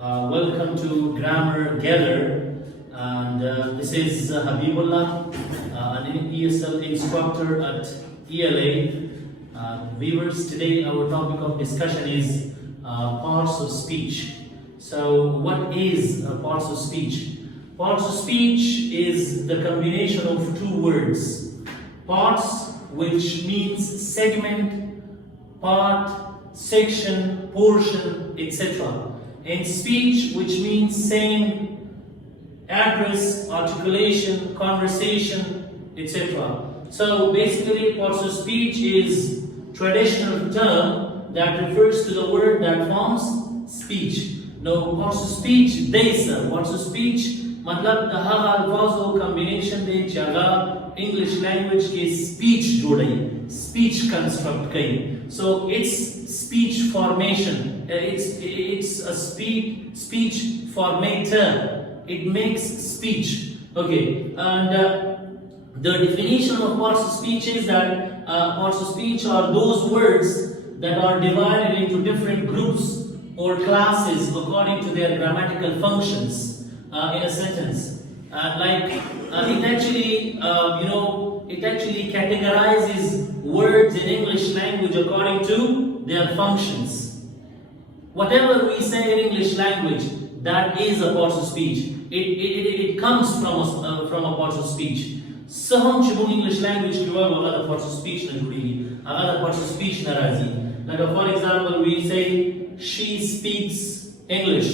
Welcome to Grammar.Galore, and this is Habibullah, an ESL instructor at ELA. Viewers, today our topic of discussion is parts of speech. So, what is parts of speech? Parts of speech is the combination of two words. Parts, which means segment, part, section, portion, etc. And speech, which means saying, address, articulation, conversation, etc. So basically, parts of speech is traditional term that refers to the word that forms speech. Now, parts of speech, parts of speech मतलब the her अल्फाजों combination दे जगह English language के speech जोड़े, speech construct कई. So it's speech formation. It's a speech formator. It makes speech. Okay, and the definition of parts of speech is that parts of speech are those words that are divided into different groups or classes according to their grammatical functions in a sentence. It actually categorizes words in English language according to their functions. Whatever we say in English language, that is a part of speech. It comes from a part of speech. So हम चुबुन English language की वह अगर parts of speech न जुड़ी, अगर parts of speech न राजी. Like for example, we say she speaks English.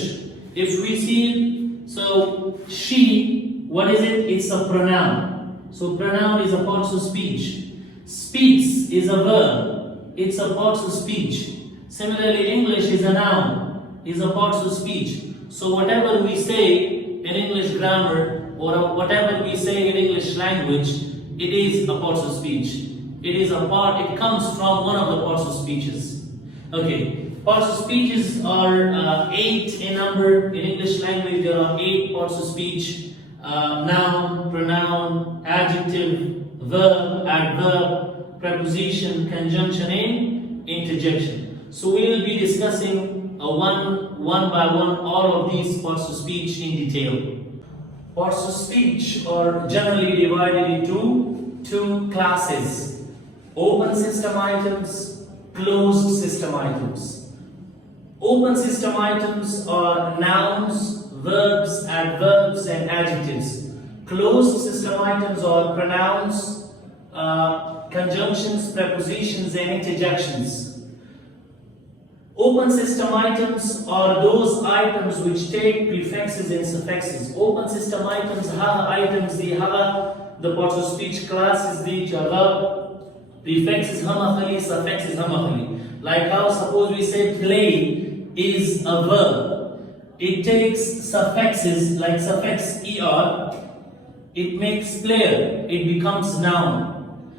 If we see, so she, what is it? It's a pronoun. So pronoun is a part of speech. Speaks is a verb. It's a part of speech. Similarly, English is a noun, is a part of speech. So whatever we say in English grammar or whatever we say in English language, it is a part of speech. It is a part, it comes from one of the parts of speeches. Okay, parts of speeches are 8 in number. In English language, there are 8 parts of speech. Noun, pronoun, adjective, verb, adverb, preposition, conjunction, and interjection. So we will be discussing one by one all of these parts of speech in detail. Parts of speech are generally divided into two classes: open system items, closed system items. Open system items are nouns, verbs, adverbs, and adjectives. Closed system items are pronouns, conjunctions, prepositions, and interjections. Open system items are those items which take prefixes and suffixes. Open system items have items the parts of speech classes prefixes suffixes Like how suppose we say play is a verb. It takes suffixes like suffix er. It makes player. It becomes noun.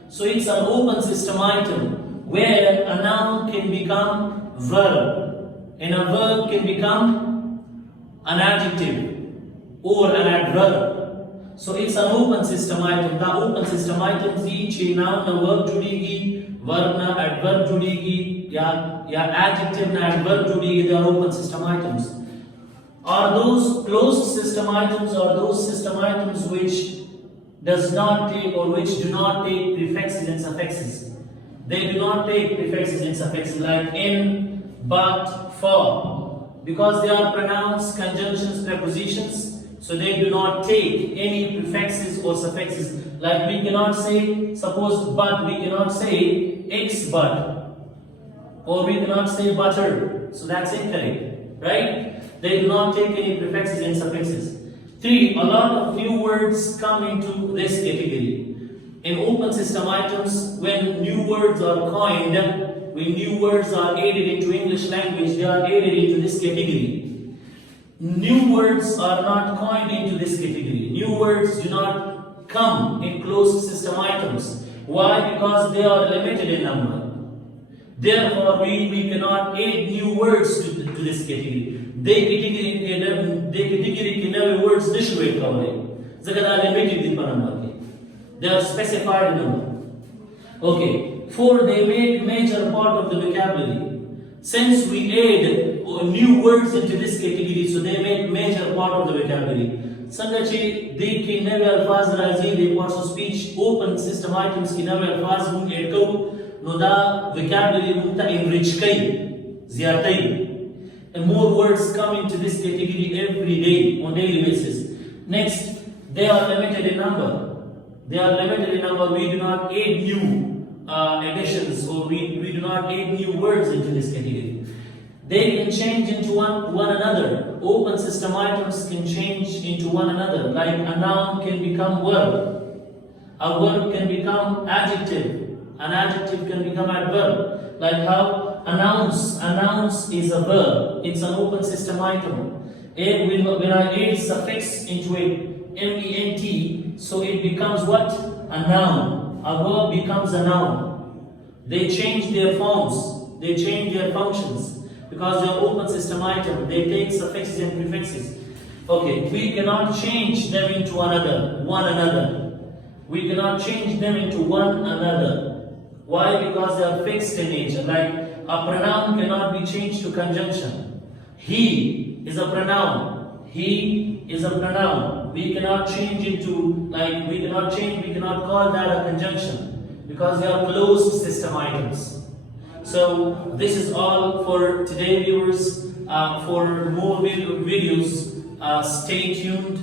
So it's an open system item where a noun can become verb and a verb can become an adjective or an adverb. So it's an open system item. The open system items each noun na verb judegi, verb na adverb judegi, ya adjective na adverb judegi. They are open system items. Are those closed system items or those system items which does not take or which do not take prefixes and suffixes? They do not take prefixes and suffixes like in, but, for, because they are pronouns, conjunctions, prepositions. So they do not take any prefixes or suffixes. Like we cannot say, suppose but, we cannot say X but, or we cannot say butter. So that's incorrect, right? They do not take any prefixes and suffixes. 3. A lot of new words come into this category. In open system items, when new words are coined, when new words are added into English language, they are added into this category. New words are not coined into this category. New words do not come in closed system items. Why? Because they are limited in number. Therefore, we cannot add new words to this category. They category can never words this way cover. They are specified in number. Okay. 4. They make major part of the vocabulary. Since we add new words into this category, so part of the vocabulary. Sangachi, the ki neve alfaz razi, the parts of speech, open system items ki neve alfaz mung edko, no da vocabulary mungta enrich kai, ziyatai. And more words come into this category every day, on daily basis. Next, they are limited in number. They are limited in number. We do not add new additions, or we do not add new words into this category. They can change into one another. Open system items can change into one another. Like a noun can become verb. A verb can become adjective. An adjective can become adverb. Like how announce is a verb. It's an open system item. When I add suffix into it, ment, so it becomes what? A noun. A verb becomes a noun. They change their forms. They change their functions. Because they are open system item, they take suffixes and prefixes. Okay, we cannot change them into one another. We cannot change them into one another. Why? Because they are fixed in nature. Like a pronoun cannot be changed to conjunction. He is a pronoun. He is a pronoun. We cannot change into, we cannot call that a conjunction because they are closed system items. So this is all for today, viewers. For more videos, stay tuned.